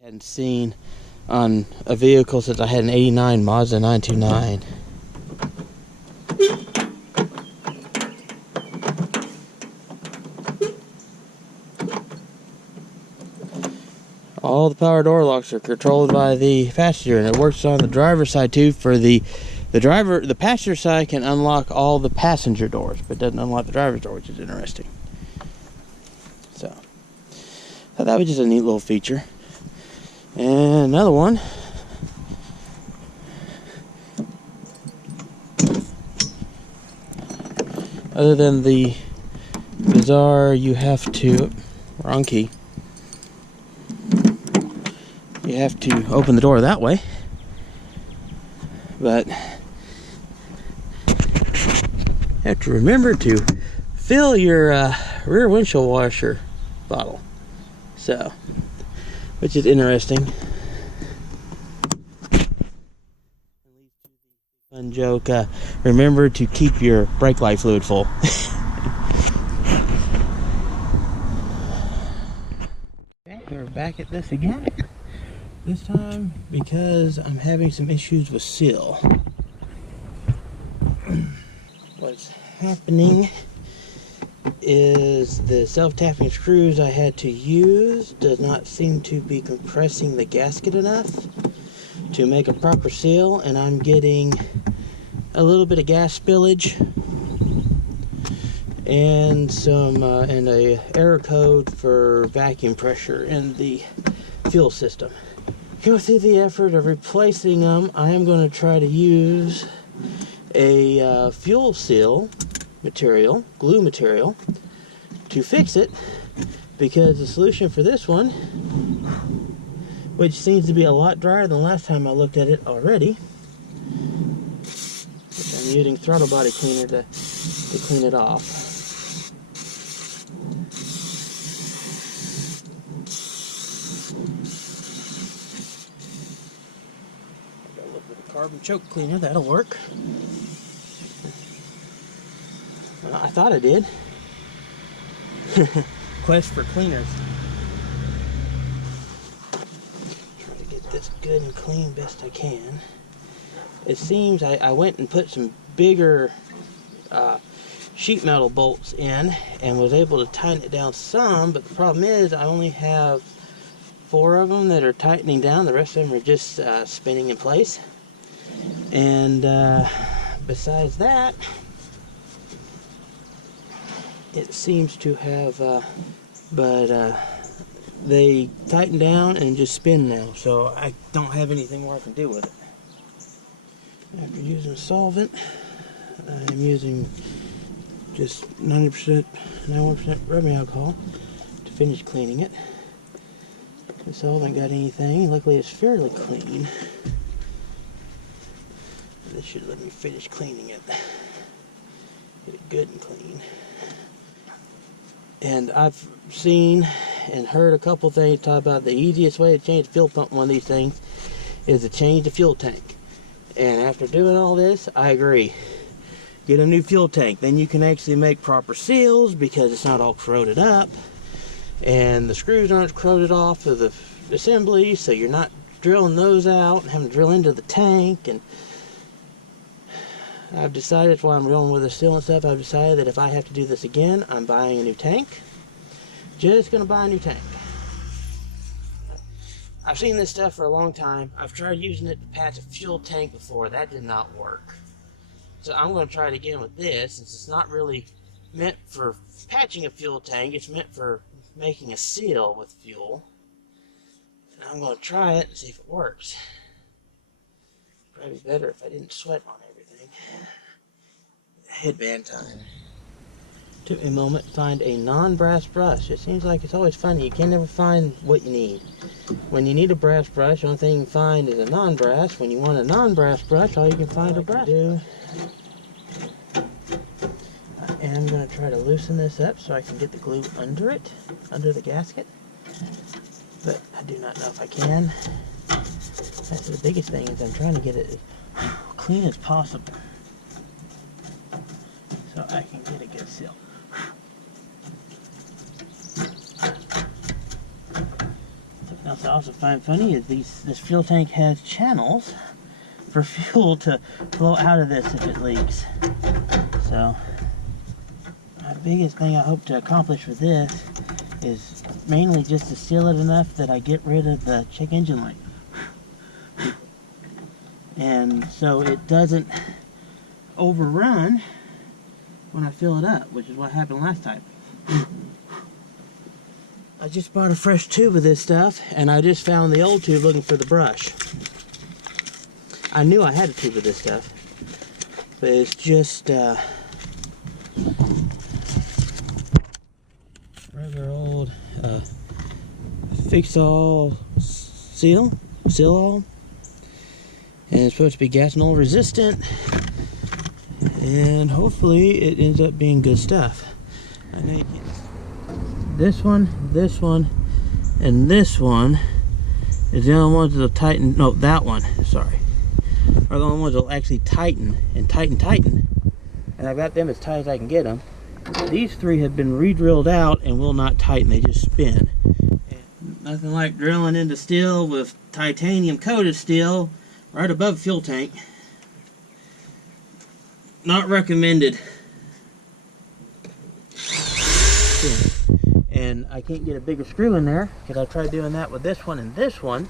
Hadn't seen on a vehicle since I had an 89 Mazda 929. All the power door locks are controlled by the passenger, and it works on the driver's side too. For the passenger side can unlock all the passenger doors, but doesn't unlock the driver's door, which is interesting. So that was just a neat little feature. And another one, other than the bizarre, wrong key, you have to open the door that way, but you have to remember to fill your rear windshield washer bottle, so, which is interesting. Fun joke, remember to keep your brake light fluid full. Okay, we're back at this again. This time because I'm having some issues with seal. What's happening is the self-tapping screws I had to use does not seem to be compressing the gasket enough to make a proper seal, and I'm getting a little bit of gas spillage and and a error code for vacuum pressure in the fuel system. Go through the effort of replacing them. I am going to try to use a fuel seal material, glue material, to fix it, because the solution for this one, which seems to be a lot drier than last time I looked at it already, which I'm using throttle body cleaner to clean it off. Carbon choke cleaner, that'll work. Well, I thought I did. Quest for cleaners. Try to get this good and clean best I can. It seems I went and put some bigger sheet metal bolts in and was able to tighten it down some, but the problem is I only have 4 of them that are tightening down. The rest of them are just spinning in place. And besides that, it seems to have, they tighten down and just spin now, so I don't have anything more I can do with it. After using solvent, I'm using just 91% rubbing alcohol to finish cleaning it. The solvent got anything. Luckily, it's fairly clean. This should let me finish cleaning it. Get it good and clean. And I've seen and heard a couple things talk about the easiest way to change the fuel pump on one of these things is to change the fuel tank. And after doing all this, I agree. Get a new fuel tank. Then you can actually make proper seals because it's not all corroded up. And the screws aren't corroded off of the assembly, so you're not drilling those out and having to drill into the tank. And I've decided, while I'm rolling with the Sealant stuff, I've decided that if I have to do this again, I'm buying a new tank. Just gonna buy a new tank. I've seen this stuff for a long time. I've tried using it to patch a fuel tank before. That did not work. So I'm gonna try it again with this, since it's not really meant for patching a fuel tank. It's meant for making a seal with fuel. And I'm gonna try it and see if it works. Probably better if I didn't sweat on everything. Headband time. Took me a moment to find a non-brass brush. It seems like it's always funny. You can never find what you need. When you need a brass brush, the only thing you can find is a non-brass. When you want a non-brass brush, all you can find is a brush. I am going to try to loosen this up so I can get the glue under it, under the gasket. But I do not know if I can. That's the biggest thing, is I'm trying to get it as clean as possible so I can get a good seal. What I also find funny is this fuel tank has channels for fuel to flow out of this if it leaks. So my biggest thing I hope to accomplish with this is mainly just to seal it enough that I get rid of the check engine light. And so it doesn't overrun when I fill it up, which is what happened last time. I just bought a fresh tube of this stuff, and I just found the old tube looking for the brush. I knew I had a tube of this stuff, but it's just regular old fix-all seal all, and it's supposed to be gas and oil resistant, and hopefully it ends up being good stuff. I know you can. This one, and this one is the only ones that'll tighten. No, that one, sorry, are the only ones that'll actually tighten and tighten. And I've got them as tight as I can get them. These three have been re-drilled out and will not tighten, they just spin. And nothing like drilling into steel with titanium coated steel right above a fuel tank. Not recommended. And I can't get a bigger screw in there because I tried doing that with this one and this one,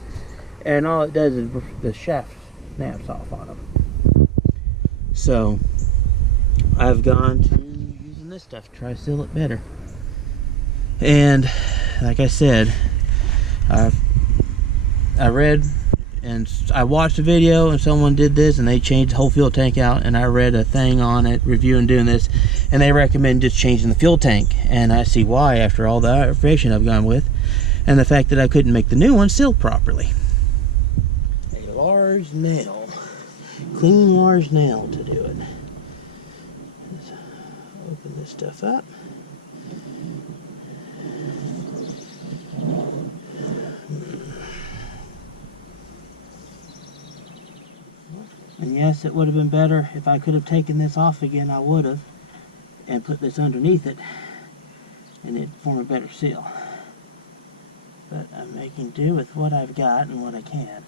and all it does is the shaft snaps off on them. So I've gone to using this stuff to try to seal it better. And like I said, I read and I watched a video and someone did this and they changed the whole fuel tank out, and I read a thing on it reviewing doing this, and they recommend just changing the fuel tank, and I see why after all the information I've gone with and the fact that I couldn't make the new one seal properly. A large nail, clean large nail to do it. Let's open this stuff up. And yes, it would have been better if I could have taken this off again, I would have, and put this underneath it, and it'd form a better seal. But I'm making do with what I've got and what I can.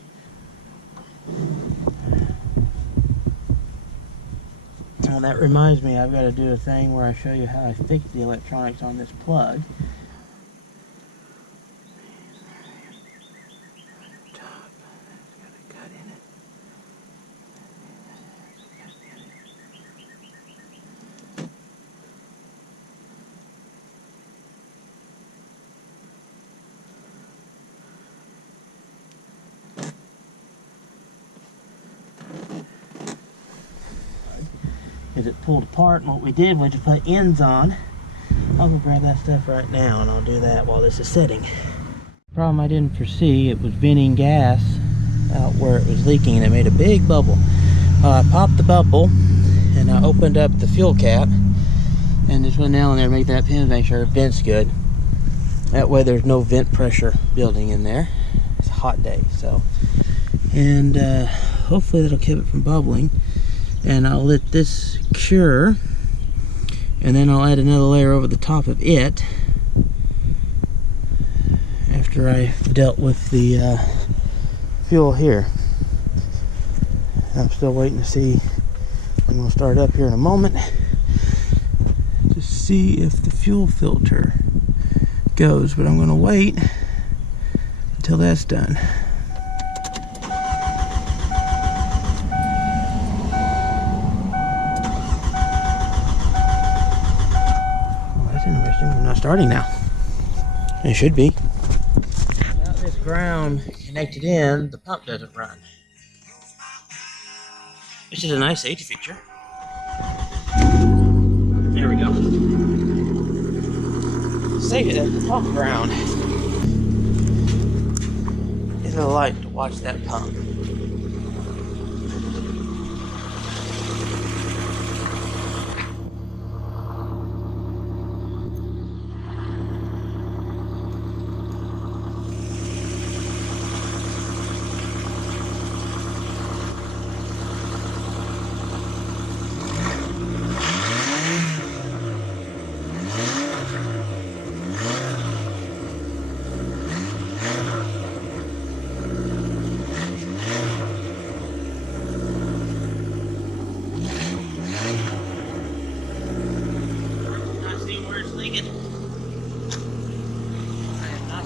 Now that reminds me, I've got to do a thing where I show you how I fix the electronics on this plug. Is it pulled apart, and what we did was just put ends on. I'll go grab that stuff right now, and I'll do that while this is setting. Problem I didn't foresee, it was venting gas out where it was leaking, and it made a big bubble. I popped the bubble, and I opened up the fuel cap, and just went down there to make that pin, make sure it vents good. That way there's no vent pressure building in there. It's a hot day, so. And hopefully that'll keep it from bubbling. And I'll let this cure, and then I'll add another layer over the top of it after I've dealt with the fuel here. I'm still waiting to see. I'm going to start up here in a moment to see if the fuel filter goes, but I'm going to wait until that's done. We're not starting now. It should be. Without this ground connected in, the pump doesn't run. Which is a nice safety feature. There we go. Safety, the pump ground is a light to watch that pump.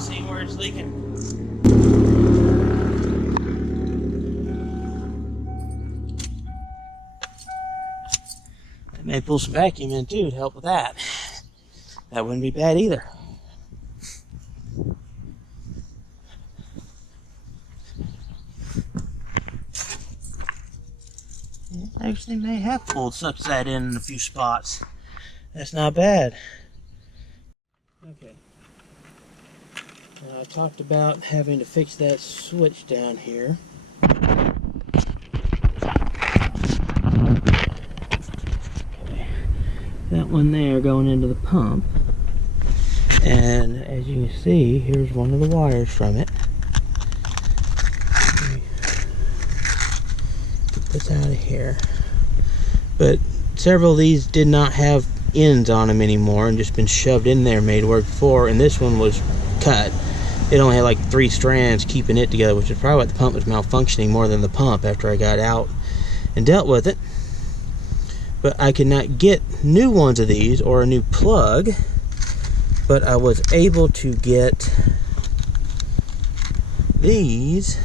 see where it's leaking. I may pull some vacuum in too to help with that. That wouldn't be bad either. It actually may have pulled such that in a few spots. That's not bad. Okay. Now, I talked about having to fix that switch down here. Okay. That one there going into the pump. And as you can see, here's one of the wires from it. Get this out of here. But several of these did not have ends on them anymore and just been shoved in there, made work for, and this one was cut. It only had like 3 strands keeping it together, which is probably why the pump was malfunctioning more than the pump after I got out and dealt with it. But I could not get new ones of these or a new plug, but I was able to get these.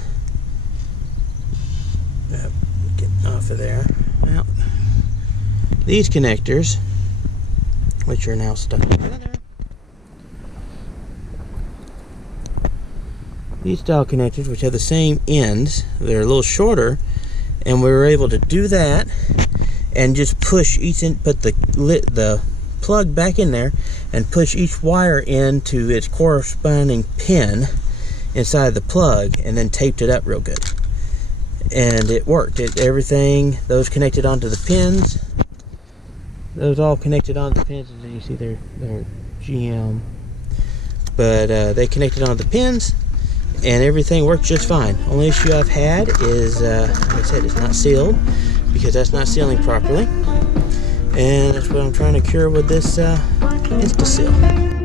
Getting off of there. Well, these connectors, which are now stuck together. These style connectors, which have the same ends, they're a little shorter, and we were able to do that and just push each in, put the plug back in there and push each wire into its corresponding pin inside the plug, and then taped it up real good. And it worked. Everything, those connected onto the pins. Those all connected onto the pins, and you see they're GM. But they connected onto the pins, and everything worked just fine. Only issue I've had is, like I said, it's not sealed, because that's not sealing properly. And that's what I'm trying to cure with this InstaSeal.